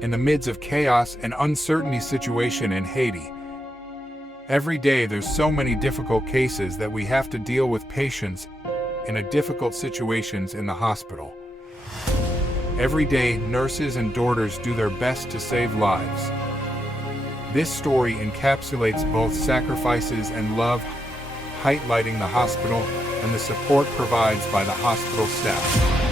in the midst of chaos and uncertainty situation in Haiti. Every day there's so many difficult cases that we have to deal with patients in a difficult situations in the hospital. Every day nurses and doctors do their best to save lives. This story encapsulates both sacrifices and love, highlighting the hospital and the support provided by the hospital staff.